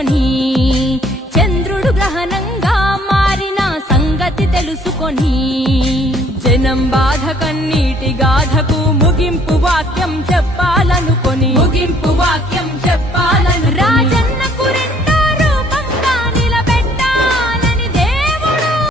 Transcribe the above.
తెలుసుకొని చంద్రుడు గ్రహణంగా మారిన సంగతి తెలుసుకొని జనం బాధ కన్నీటి గాథకు ముగింపు వాక్యం చెప్పాలనుకొని